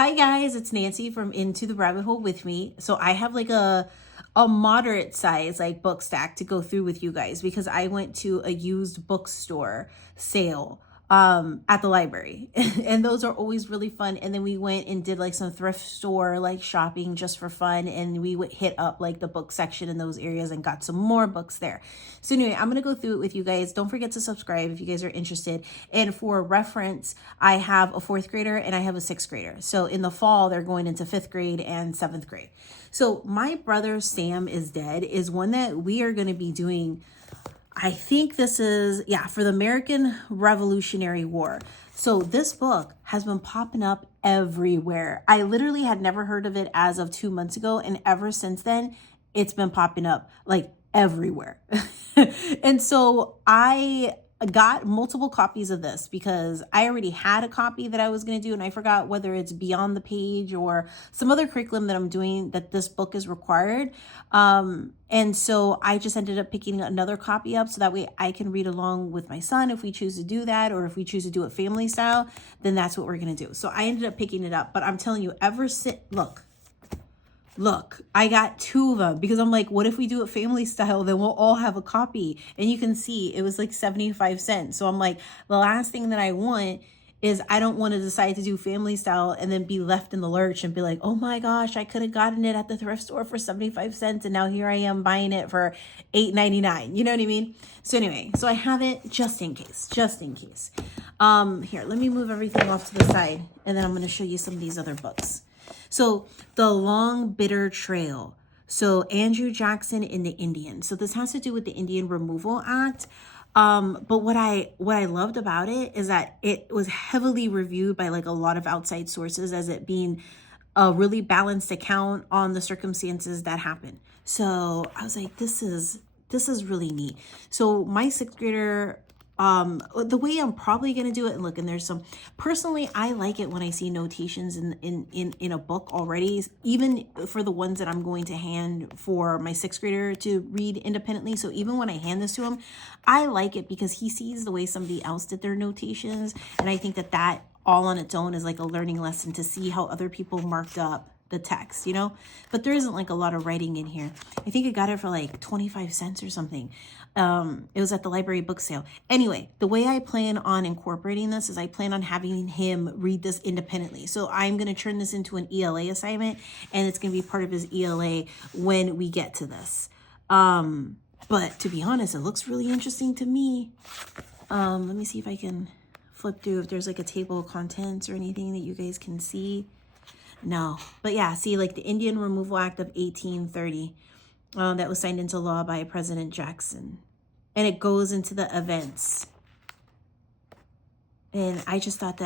Hi guys, it's Nancy from Into the Rabbit Hole with me. So I have like a moderate size like book stack to go through with you guys because I went to a used bookstore sale at the library and those are always really fun. And then we went and did like some thrift store like shopping just for fun, and we would hit up like the book section in those areas and got some more books there. So anyway, I'm gonna go through it with you guys. Don't forget to subscribe if you guys are interested. And for reference, I have a fourth grader and I have a sixth grader. So in the fall, they're going into fifth grade and seventh grade. So My Brother Sam is Dead is one that we are going to be doing. I think this is, for the American Revolutionary War. So this book has been popping up everywhere. I literally had never heard of it as of 2 months ago. And ever since then, it's been popping up like everywhere. And so I got multiple copies of this because I already had a copy that I was going to do, and I forgot whether it's Beyond the Page or some other curriculum that I'm doing that this book is required. And so I just ended up picking another copy up so that way I can read along with my son if we choose to do that, or if we choose to do it family style, then that's what we're going to do. So I ended up picking it up, but I'm telling you, Look, I got two of them because I'm like, what if we do it family style? Then we'll all have a copy. And you can see it was like 75 cents. So I'm like, the last thing that I want is I don't want to decide to do family style and then be left in the lurch and be like, oh my gosh, I could have gotten it at the thrift store for 75 cents. And now here I am buying it for $8.99. You know what I mean? So anyway, so I have it just in case. Here, let me move everything off to the side. And then I'm going to show you some of these other books. So The Long Bitter Trail. So Andrew Jackson and the Indians. So this has to do with the Indian Removal Act. But what I loved about it is that it was heavily reviewed by like a lot of outside sources as it being a really balanced account on the circumstances that happened. So I was like, this is really neat. So my sixth grader, the way I'm probably going to do it, and look, and there's some, personally, I like it when I see notations in a book already, even for the ones that I'm going to hand for my sixth grader to read independently. So even when I hand this to him, I like it because he sees the way somebody else did their notations. And I think that all on its own is like a learning lesson to see how other people marked up the text, you know, but there isn't like a lot of writing in here. I think I got it for like 25 cents or something. It was at the library book sale. Anyway, the way I plan on incorporating this is I plan on having him read this independently. So I'm going to turn this into an ELA assignment, and it's going to be part of his ELA when we get to this. But to be honest, it looks really interesting to me. Let me see if I can flip through if there's like a table of contents or anything that you guys can see. No, but yeah, see, like the Indian Removal Act of 1830 that was signed into law by President Jackson, and it goes into the events. And I thought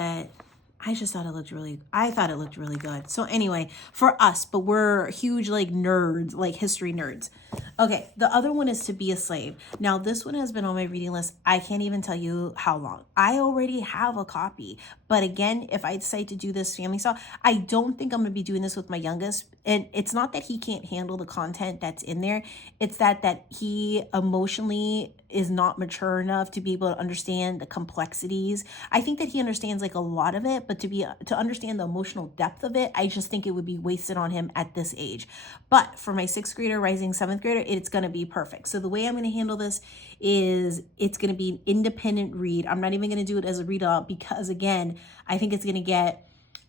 it looked really good. So anyway, for us, but we're huge like nerds, like history nerds. Okay, the other one is To Be a Slave. Now, this one has been on my reading list. I can't even tell you how long. I already have a copy. But again, if I decide to do this family style, I don't think I'm going to be doing this with my youngest. And it's not that he can't handle the content that's in there. It's that he emotionally is not mature enough to be able to understand the complexities. I think that he understands like a lot of it, but to understand the emotional depth of it, I just think it would be wasted on him at this age. But for my sixth grader, rising seventh grader, it's going to be perfect. So the way I'm going to handle this is it's going to be an independent read. I'm not even going to do it as a read out because again, I think it's going to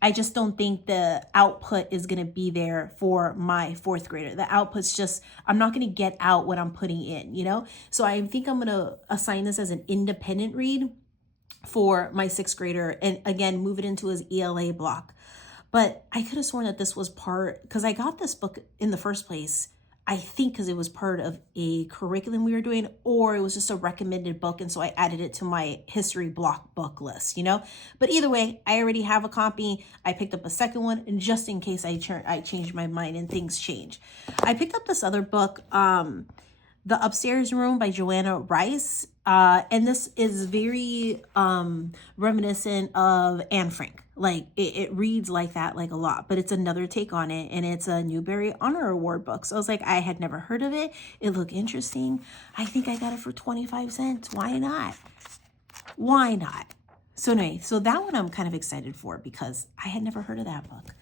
I just don't think the output is going to be there for my fourth grader. The output's just, I'm not going to get out what I'm putting in, you know? So I think I'm going to assign this as an independent read for my sixth grader and again, move it into his ELA block. But I could have sworn that this was because I got this book in the first place, I think because it was part of a curriculum we were doing, or it was just a recommended book. And so I added it to my history block book list, you know, but either way, I already have a copy. I picked up a second one, and just in case I changed my mind and things change. I picked up this other book, The Upstairs Room by Joanna Rice. And this is very reminiscent of Anne Frank. Like it reads like that, like a lot, but it's another take on it, and it's a Newbery Honor Award book. So I was like, I had never heard of it. It looked interesting. I think I got it for 25 cents. Why not? So anyway, so that one I'm kind of excited for because I had never heard of that book.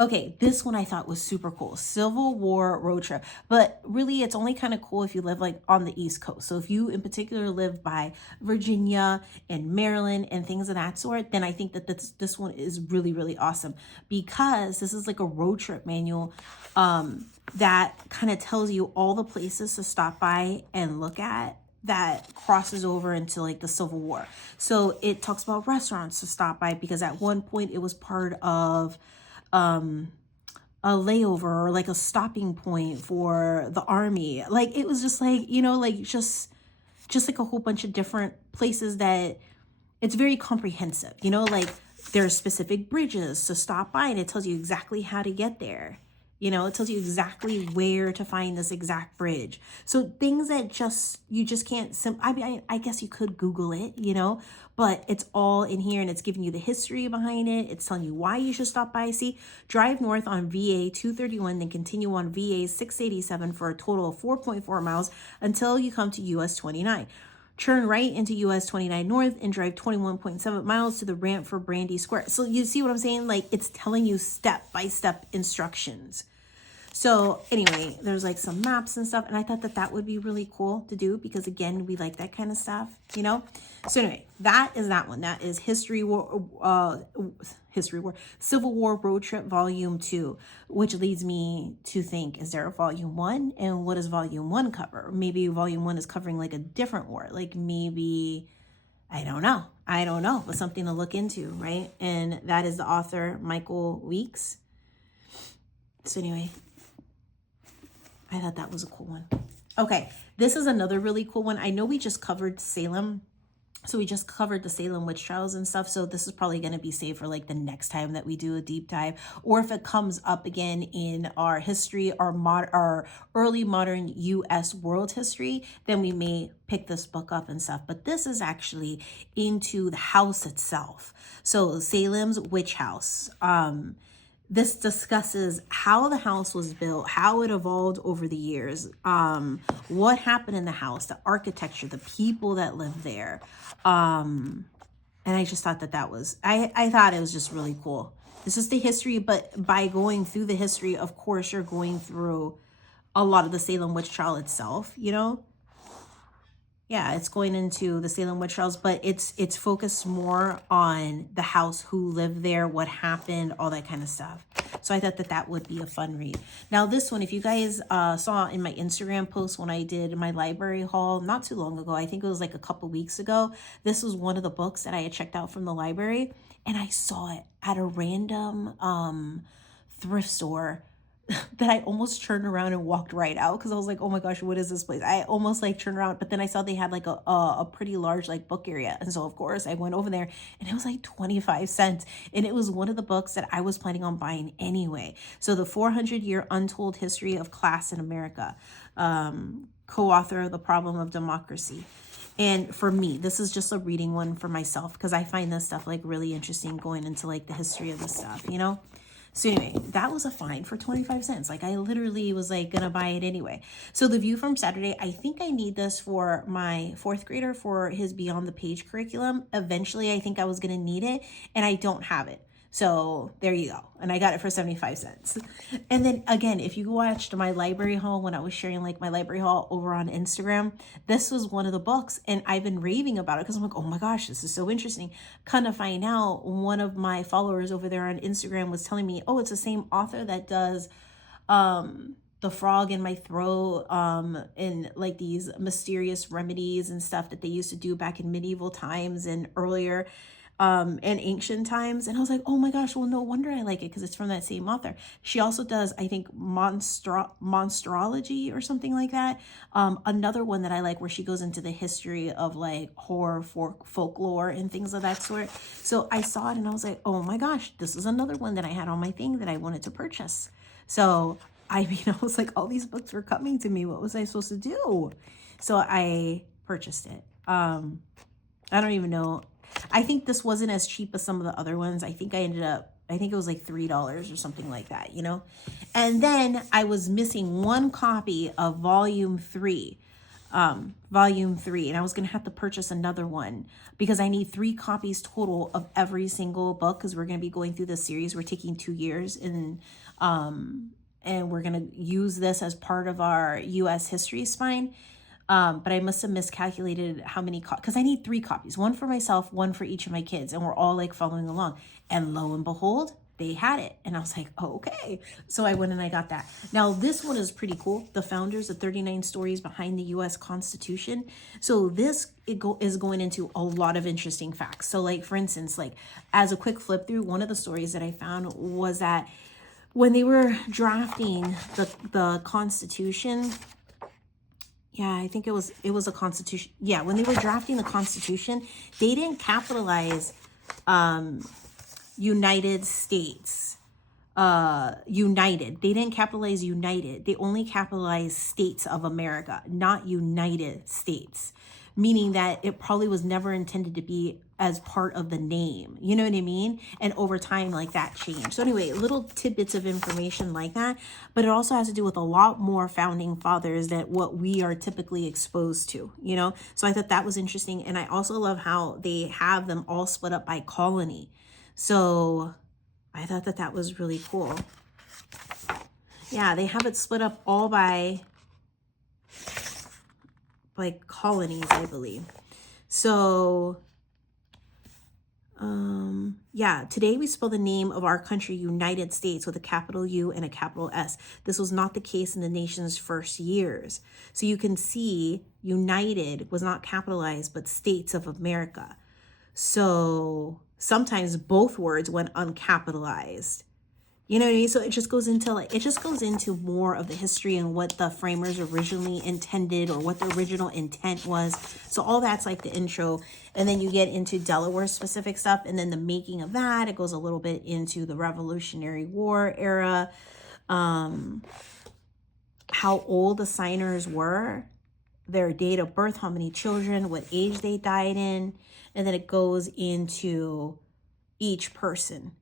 Okay, this one I thought was super cool. Civil War road trip. But really it's only kind of cool if you live like on the East Coast. So if you in particular live by Virginia and Maryland and things of that sort, then I think that this one is really, really awesome because this is like a road trip manual that kind of tells you all the places to stop by and look at that crosses over into like the Civil War. So it talks about restaurants to stop by because at one point it was part of a layover or like a stopping point for the army. Like it was just like, like just like a whole bunch of different places that it's very comprehensive, like there's specific bridges to stop by and it tells you exactly how to get there. It tells you exactly where to find this exact bridge. So things that you just can't, I guess you could Google it, but it's all in here and it's giving you the history behind it. It's telling you why you should stop by. See, drive north on VA 231, then continue on VA 687 for a total of 4.4 miles until you come to US 29. Turn right into US 29 North and drive 21.7 miles to the ramp for Brandy Square. So you see what I'm saying? Like it's telling you step-by-step instructions. So anyway, there's like some maps and stuff. And I thought that that would be really cool to do because again, we like that kind of stuff, So anyway, that is that one. That is Civil War Road Trip Volume 2, which leads me to think, is there a Volume 1? And what does Volume 1 cover? Maybe Volume 1 is covering like a different war. Like maybe, I don't know, but something to look into, right? And that is the author, Michael Weeks. So anyway, I thought that was a cool one. Okay, this is another really cool one. I know we just covered Salem. So we just covered the Salem witch trials and stuff. So this is probably going to be saved for like the next time that we do a deep dive. Or if it comes up again in our history, our early modern U.S. world history, then we may pick this book up and stuff. But this is actually into the house itself. So Salem's witch house. This discusses how the house was built, how it evolved over the years, what happened in the house, the architecture, the people that lived there. And I just thought that was, I thought it was just really cool. This is the history, but by going through the history, of course, you're going through a lot of the Salem witch trial itself, Yeah, it's going into the Salem witch trials, but it's focused more on the house, who lived there, what happened, all that kind of stuff. So I thought that would be a fun read. Now this one, if you guys saw in my Instagram post when I did my library haul not too long ago, I think it was like a couple weeks ago, this was one of the books that I had checked out from the library, and I saw it at a random thrift store that I almost turned around and walked right out because I was like, oh my gosh, what is this place? I almost like turned around, but then I saw they had like a pretty large like book area. And so of course I went over there and it was like 25 cents. And it was one of the books that I was planning on buying anyway. So the 400-year Untold History of Class in America, co-author The Problem of Democracy. And for me, this is just a reading one for myself because I find this stuff like really interesting going into like the history of this stuff, So anyway, that was a find for 25 cents. Like I literally was like gonna buy it anyway. So The View from Saturday, I think I need this for my 4th grader for his Beyond the Page curriculum. Eventually, I think I was gonna need it and I don't have it. So there you go. And I got it for 75 cents. And then again, if you watched my library haul when I was sharing like my library haul over on Instagram, this was one of the books and I've been raving about it because I'm like, oh my gosh, this is so interesting. Kind of find out one of my followers over there on Instagram was telling me, oh, it's the same author that does The Frog in My Throat, and like these mysterious remedies and stuff that they used to do back in medieval times and earlier and ancient times. And I was like, oh my gosh, well, no wonder I like it because it's from that same author. She also does, I think, monstrology or something like that. Another one that I like where she goes into the history of like horror folklore and things of that sort. So I saw it and I was like, oh my gosh, this is another one that I had on my thing that I wanted to purchase. So I was like, all these books were coming to me. What was I supposed to do? So I purchased it. I don't even know. I think this wasn't as cheap as some of the other ones. I think it was like $3 or something like that, And then I was missing one copy of Volume 3 volume 3, and I was gonna have to purchase another one because I need 3 copies total of every single book, because we're gonna be going through this series. We're taking 2 years, and we're gonna use this as part of our US history spine. But I must have miscalculated how many, because I need 3 copies, one for myself, one for each of my kids, and we're all like following along. And lo and behold, they had it. And I was like, oh, okay. So I went and I got that. Now, this one is pretty cool. The Founders of 39 Stories Behind the U.S. Constitution. So this is going into a lot of interesting facts. So like, for instance, like as a quick flip through, one of the stories that I found was that when they were drafting the Constitution, yeah, I think it was a Constitution. Yeah, when they were drafting the Constitution, they didn't capitalize United States. United. They didn't capitalize United. They only capitalized States of America, not United States. Meaning that it probably was never intended to be as part of the name. You know what I mean? And over time, like that changed. So anyway, little tidbits of information like that. But it also has to do with a lot more founding fathers than what we are typically exposed to, you know? So I thought that was interesting. And I also love how they have them all split up by colony. So I thought that that was really cool. Yeah, they have it split up all by colonies, I believe. So, yeah, today we spell the name of our country United States with a capital U and a capital S. This was not the case in the nation's first years. So you can see United was not capitalized, but States of America. So sometimes both words went uncapitalized. You know what I mean? So it just goes into more of the history and what the framers originally intended, or what the original intent was. So all that's like the intro. And then you get into Delaware specific stuff, and then the making of that. It goes a little bit into the Revolutionary War era, how old the signers were, their date of birth, how many children, what age they died in. And then it goes into each person.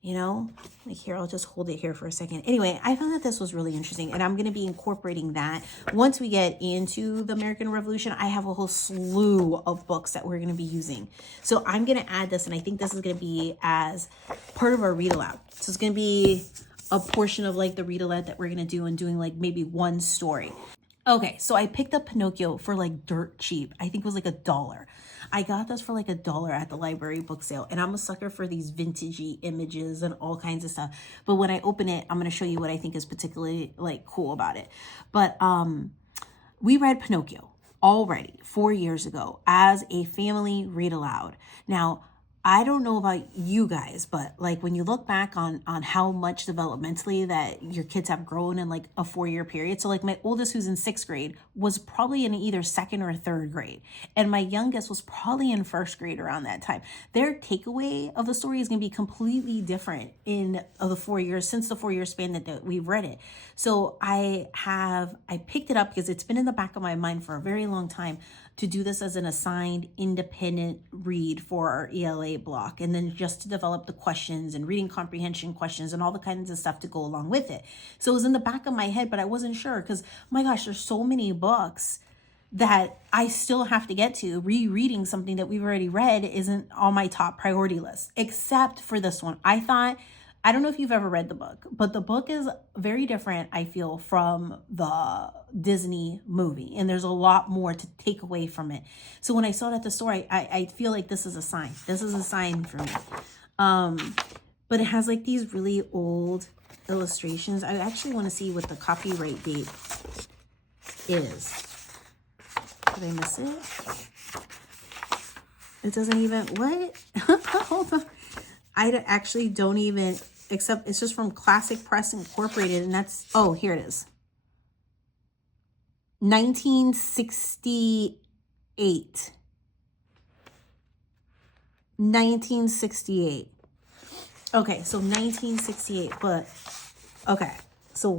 You know, like here, I'll just hold it here for a second. Anyway, I found that this was really interesting, and I'm going to be incorporating that. Once we get into the American Revolution, I have a whole slew of books that we're going to be using. So I'm going to add this, and I think this is going to be as part of our read aloud. So it's going to be a portion of like the read aloud that we're going to do, and doing like maybe one story. Okay, so I picked up Pinocchio for like dirt cheap. I think it was like $1. I got this for like $1 at the library book sale, and I'm a sucker for these vintagey images and all kinds of stuff. But when I open it, I'm going to show you what I think is particularly like cool about it. But we read Pinocchio already 4 years ago as a family read aloud. Now, I don't know about you guys, but like when you look back on how much developmentally that your kids have grown in like a 4-year period. So like my oldest, who's in 6th grade, was probably in either 2nd or 3rd grade. And my youngest was probably in 1st grade around that time. Their takeaway of the story is going to be completely different in the 4 years, since the 4-year span that we've read it. So I picked it up because it's been in the back of my mind for a very long time, to do this as an assigned independent read for our ELA block, and then just to develop the questions and reading comprehension questions and all the kinds of stuff to go along with it. So it was in the back of my head, but I wasn't sure because, my gosh, there's so many books that I still have to get to. Rereading something that we've already read isn't on my top priority list, except for this one. I don't know if you've ever read the book, but the book is very different, I feel, from the Disney movie. And there's a lot more to take away from it. So when I saw it at the store, I feel like this is a sign. This is a sign for me. But it has like these really old illustrations. I actually want to see what the copyright date is. Did I miss it? It doesn't even, what? Hold on. I actually don't even, except it's just from Classic Press Incorporated, and that's, oh, here it is. 1968. 1968. Okay, so 1968, but, okay. So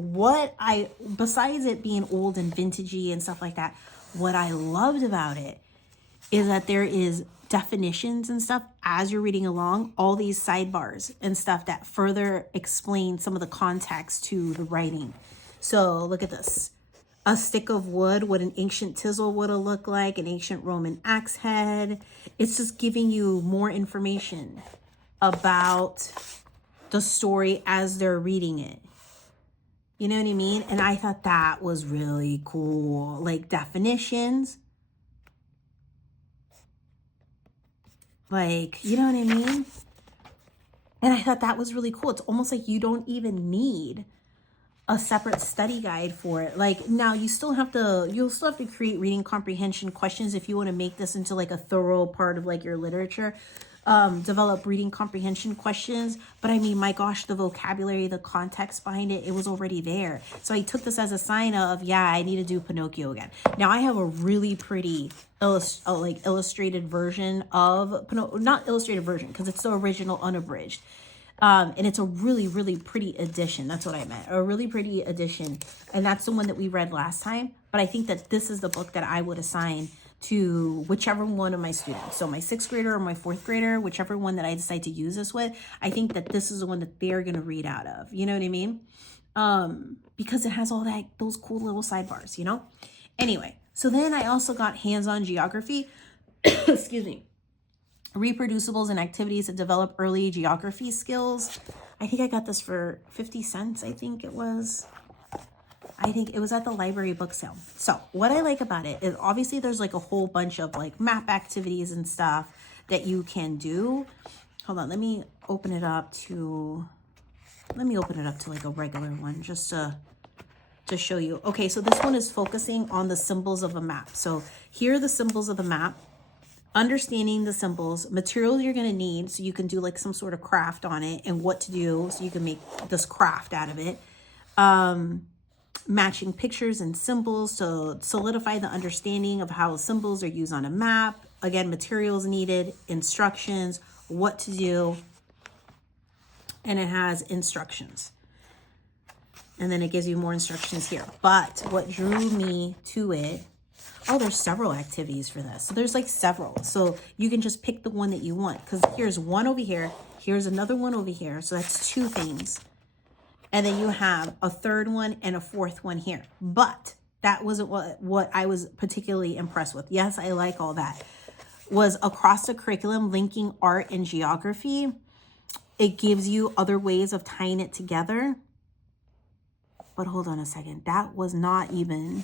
besides it being old and vintagey and stuff like that, what I loved about it is that there is definitions and stuff as you're reading along, all these sidebars and stuff that further explain some of the context to the writing. So look at this. a stick of wood, what an ancient chisel would have looked like, an ancient Roman axe head. It's just giving you more information about the story as they're reading it. You know what I mean? And I thought that was really cool. Like definitions. Like, you know what I mean? And I thought that was really cool. It's almost like you don't even need a separate study guide for it. Like now you'll still have to create reading comprehension questions if you want to make this into like a thorough part of like your literature. Develop reading comprehension questions. But I mean, my gosh, the vocabulary, the context behind it, it was already there. So I took this as a sign of, yeah, I need to do Pinocchio again. Now I have a really pretty illustrated version of Pinocchio, not illustrated version because it's the original unabridged. And it's a really, really pretty edition. That's what I meant. A really pretty edition. And that's the one that we read last time. But I think that this is the book that I would assign to whichever one of my students. So my 6th grader or my 4th grader, whichever one that I decide to use this with, I think that this is the one that they're going to read out of. You know what I mean? Because it has all those cool little sidebars, you know? Anyway, so then I also got hands-on geography. Excuse me. Reproducibles and activities that develop early geography skills. I think I got this for 50 cents. I think it was at the library book sale. So what I like about it is obviously there's like a whole bunch of like map activities and stuff that you can do. Hold on, let me open it up to like a regular one just to show you. Okay, so this one is focusing on the symbols of a map. So here are the symbols of the map. Understanding the symbols, materials you're going to need so you can do like some sort of craft on it, and what to do so you can make this craft out of it. Matching pictures and symbols to solidify the understanding of how symbols are used on a map. Again, materials needed, instructions, what to do, and it has instructions. And then it gives you more instructions here. But what drew me to it, there's several activities for this. So there's like several. So you can just pick the one that you want, because here's one over here. Here's another one over here. So that's 2 things. And then you have a 3rd one and a 4th one here. But that wasn't what I was particularly impressed with. Yes, I like all that. Was across the curriculum, linking art and geography. It gives you other ways of tying it together. But hold on a second. That was not even...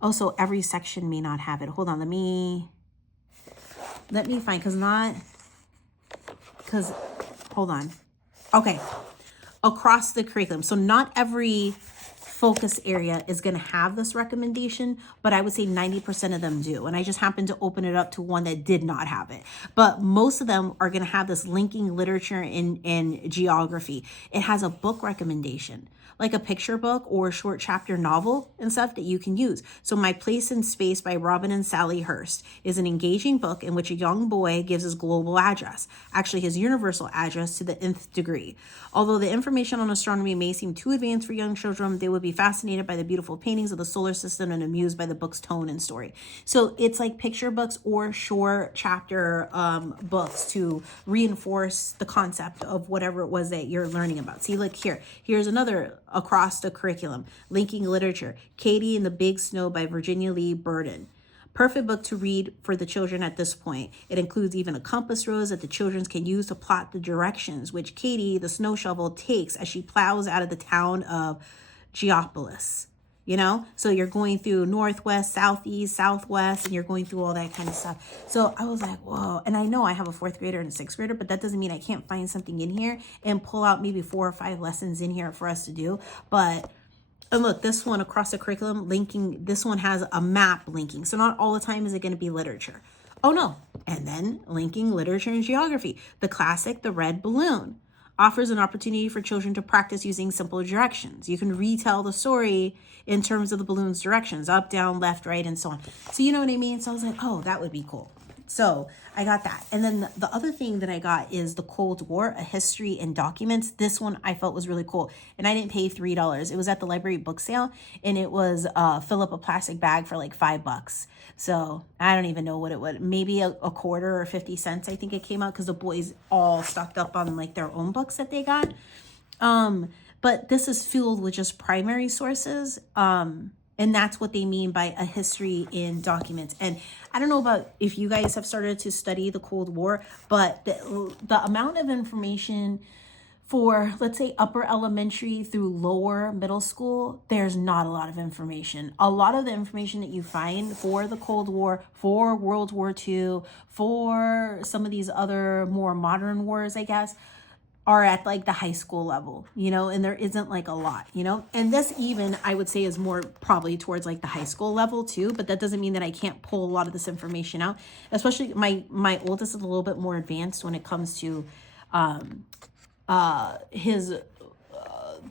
Oh, so every section may not have it. Hold on. Let me find, hold on. Okay. Across the curriculum. So not every focus area is going to have this recommendation, but I would say 90% of them do. And I just happened to open it up to one that did not have it. But most of them are going to have this linking literature and geography. It has a book recommendation, like a picture book or a short chapter novel and stuff that you can use. So My Place in Space by Robin and Sally Hurst is an engaging book in which a young boy gives his global address, actually his universal address, to the nth degree. Although the information on astronomy may seem too advanced for young children, they would be fascinated by the beautiful paintings of the solar system and amused by the book's tone and story. So it's like picture books or short chapter books to reinforce the concept of whatever it was that you're learning about. See, like here's another across the curriculum, linking literature, Katie and the Big Snow by Virginia Lee Burden. Perfect book to read for the children at this point. It includes even a compass rose that the children can use to plot the directions which Katie, the snow shovel, takes as she plows out of the town of Geopolis. You know, so you're going through northwest, southeast, southwest, and you're going through all that kind of stuff. So I was like, whoa. And I know I have a 4th grader and a 6th grader, but that doesn't mean I can't find something in here and pull out maybe 4 or 5 lessons in here for us to do. But and look, this one across the curriculum linking, this one has a map linking. So not all the time is it going to be literature. Oh no. And then linking literature and geography. The classic, The Red Balloon, offers an opportunity for children to practice using simple directions. You can retell the story in terms of the balloon's directions, up, down, left, right, and so on. So you know what I mean? So I was like, oh, that would be cool. So I got that. And then the other thing that I got is The Cold War, A History in Documents. This one I felt was really cool. And I didn't pay $3. It was at the library book sale. And it was fill up a plastic bag for like $5. So I don't even know what it would. Maybe a quarter or 50 cents. I think it came out because the boys all stocked up on like their own books that they got. But this is filled with just primary sources. And that's what they mean by a history in documents. And I don't know about if you guys have started to study the Cold War, but the amount of information for, let's say, upper elementary through lower middle school, there's not a lot of information. A lot of the information that you find for the Cold War, for World War II, for some of these other more modern wars, I guess, are at like the high school level, and there isn't like a lot, and this even I would say is more probably towards like the high school level too, but that doesn't mean that I can't pull a lot of this information out. Especially my oldest is a little bit more advanced when it comes to his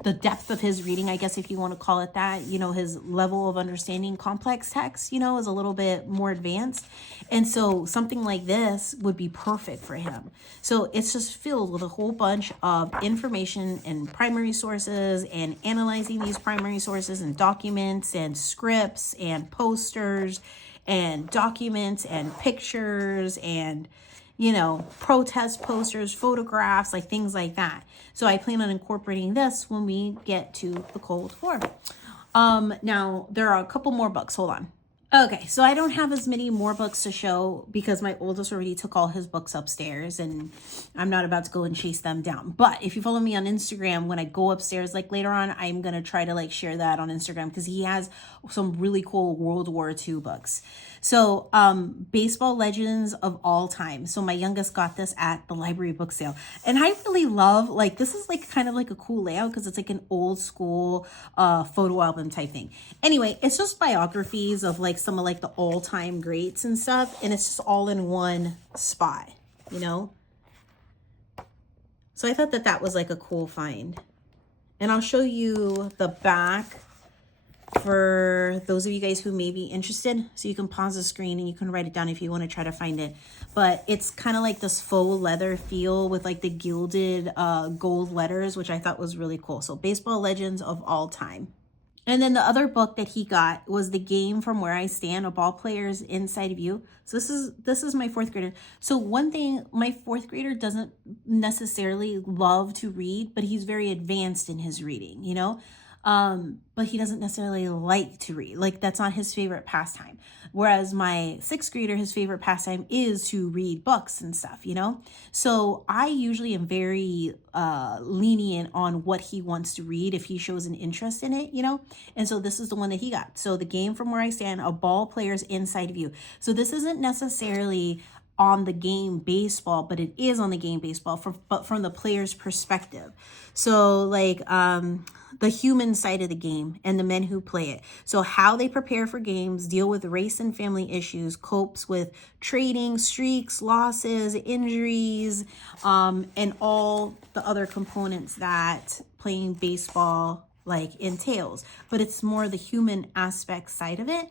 the depth of his reading, I guess, if you want to call it that. His level of understanding complex text, is a little bit more advanced. And so something like this would be perfect for him. So it's just filled with a whole bunch of information and primary sources, and analyzing these primary sources and documents and scripts and posters and documents and pictures and protest posters, photographs, like things like that. So I plan on incorporating this when we get to the Cold War. Now there are a couple more books. Hold on. Okay, so I don't have as many more books to show because my oldest already took all his books upstairs, and I'm not about to go and chase them down. But if you follow me on Instagram, when I go upstairs, like later on, I'm going to try to like share that on Instagram because he has some really cool World War II books. So baseball legends of all time. So my youngest got this at the library book sale, and I really love, like, this is like kind of like a cool layout because it's like an old school photo album type thing. Anyway, it's just biographies of like some of like the all-time greats and stuff, and it's just all in one spot, so I thought that that was like a cool find. And I'll show you the back for those of you guys who may be interested, so you can pause the screen and you can write it down if you want to try to find it. But it's kind of like this faux leather feel with like the gilded gold letters, which I thought was really cool. So baseball legends of all time. And then the other book that he got was The Game from Where I Stand, A Ball Player's Inside View. So this is my fourth grader. So one thing, my fourth grader doesn't necessarily love to read, but he's very advanced in his reading, but he doesn't necessarily like to read. Like, that's not his favorite pastime. Whereas my sixth grader, his favorite pastime is to read books and stuff, So I usually am very lenient on what he wants to read if he shows an interest in it, And so this is the one that he got. So The Game from Where I Stand, A Ball Player's Inside View. So this isn't necessarily on the game baseball, but it is on the game baseball, but from the player's perspective. So like the human side of the game and the men who play it. So how they prepare for games, deal with race and family issues, copes with trading, streaks, losses, injuries, and all the other components that playing baseball like entails. But it's more the human aspect side of it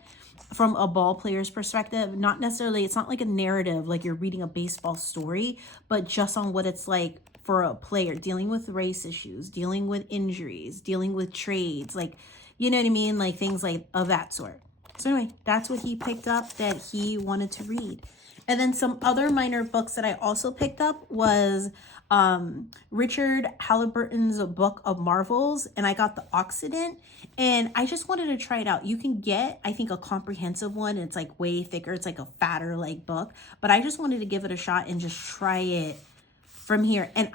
from a ball player's perspective. Not necessarily, it's not like a narrative like you're reading a baseball story, but just on what it's like for a player, dealing with race issues, dealing with injuries, dealing with trades, like, you know what I mean? Like things like of that sort. So anyway, that's what he picked up that he wanted to read. And then some other minor books that I also picked up was Richard Halliburton's Book of Marvels, and I got the Occident, and I just wanted to try it out. You can get, I think, a comprehensive one. It's like way thicker. It's like a fatter like book, but I just wanted to give it a shot and just try it from here. And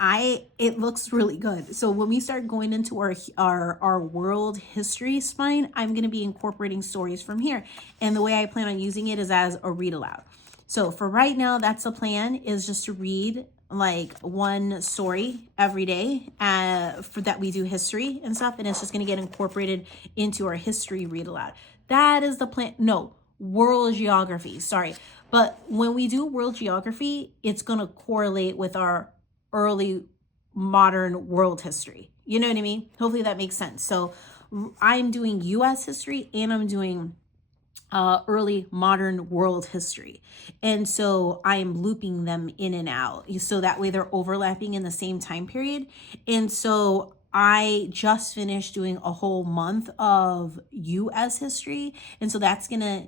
it looks really good. So when we start going into our world history spine, I'm going to be incorporating stories from here. And the way I plan on using it is as a read aloud. So for right now, that's the plan, is just to read like one story every day for that we do history and stuff, and it's just going to get incorporated into our history read aloud. That is the plan. No, world geography, sorry. But when we do world geography, it's going to correlate with our early modern world history. You know what I mean? Hopefully that makes sense. So I'm doing US history and I'm doing early modern world history. And so I'm looping them in and out. So that way they're overlapping in the same time period. And so I just finished doing a whole month of US history. And so that's going to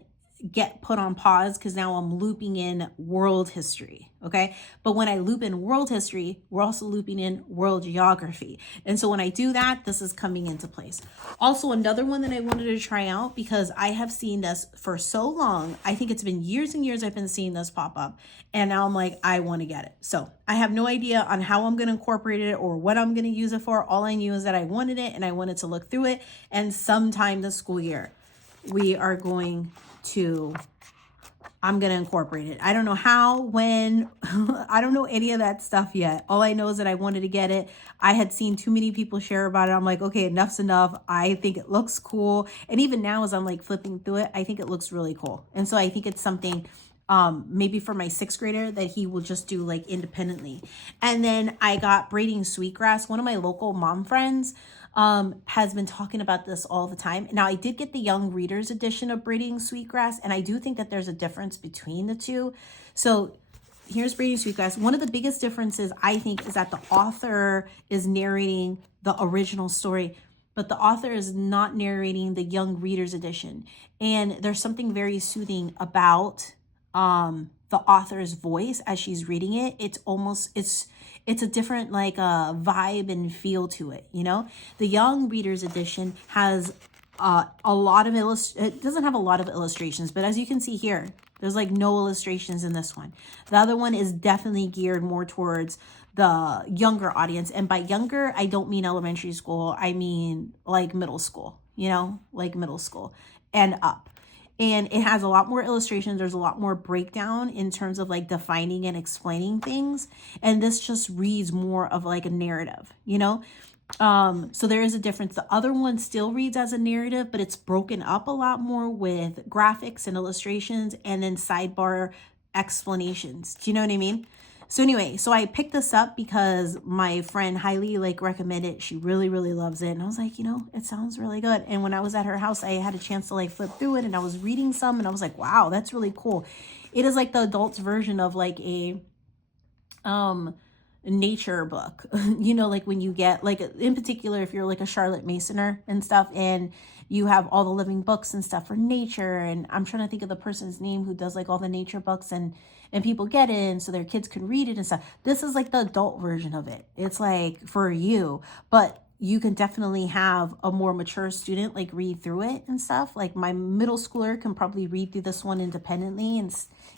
get put on pause because now I'm looping in world history. Okay. But when I loop in world history, we're also looping in world geography. And so when I do that, this is coming into place. Also, another one that I wanted to try out, because I have seen this for so long. I think it's been years and years I've been seeing this pop up. And now I'm like, I want to get it. So I have no idea on how I'm going to incorporate it or what I'm going to use it for. All I knew is that I wanted it and I wanted to look through it. And sometime this school year, we are going to I'm going to incorporate it. I don't know how, when, I don't know any of that stuff yet. All I know is that I wanted to get it. I had seen too many people share about it. I'm like, okay, enough's enough. I think it looks cool. And even now, as I'm like flipping through it, I think it looks really cool. And so I think it's something maybe for my 6th grader that he will just do like independently. And then I got Braiding Sweetgrass. One of my local mom friends has been talking about this all the time. Now, I did get the Young Readers edition of Braiding Sweetgrass, and I do think that there's a difference between the two. So here's Braiding Sweetgrass. One of the biggest differences, I think, is that the author is narrating the original story, but the author is not narrating the Young Readers edition. And there's something very soothing about the author's voice as she's reading it. It's a different like vibe and feel to it, you know. The Young Readers edition has a lot of it doesn't have a lot of illustrations, but as you can see here, there's like no illustrations in this one. The other one is definitely geared more towards the younger audience, and by younger I don't mean elementary school, I mean like middle school, you know, like middle school and up. And it has a lot more illustrations. There's a lot more breakdown in terms of like defining and explaining things. And this just reads more of like a narrative, you know? So there is a difference. The other one still reads as a narrative, but it's broken up a lot more with graphics and illustrations and then sidebar explanations. Do you know what I mean? So anyway, so I picked this up because my friend highly like recommended it. She really, really loves it. And I was like, you know, it sounds really good. And when I was at her house, I had a chance to like flip through it and I was reading some and I was like, wow, that's really cool. It is like the adult's version of like a nature book. You know, like when you get like, in particular, if you're like a Charlotte Masoner and stuff, and you have all the living books and stuff for nature. And I'm trying to think of the person's name who does like all the nature books and people get in so their kids can read it and stuff. This is like the adult version of it. It's like for you, but you can definitely have a more mature student like read through it and stuff. Like my middle schooler can probably read through this one independently, and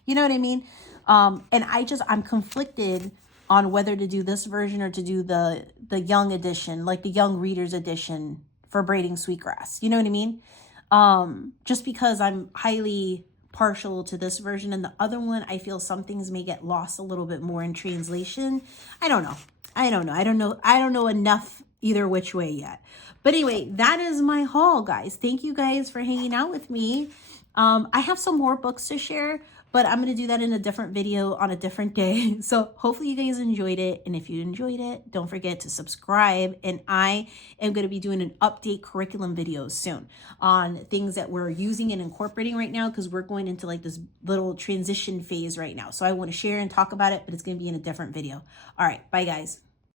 you know what I mean? And I'm conflicted on whether to do this version or to do the young edition, like the Young Readers edition for Braiding Sweetgrass. You know what I mean? Just because I'm highly partial to this version, and the other one, I feel some things may get lost a little bit more in translation. I don't know enough either which way yet. But anyway, that is my haul, guys. Thank you guys for hanging out with me. I have some more books to share, but I'm going to do that in a different video on a different day. So hopefully you guys enjoyed it. And if you enjoyed it, don't forget to subscribe. And I am going to be doing an update curriculum video soon on things that we're using and incorporating right now, because we're going into like this little transition phase right now. So I want to share and talk about it, but it's going to be in a different video. All right. Bye, guys.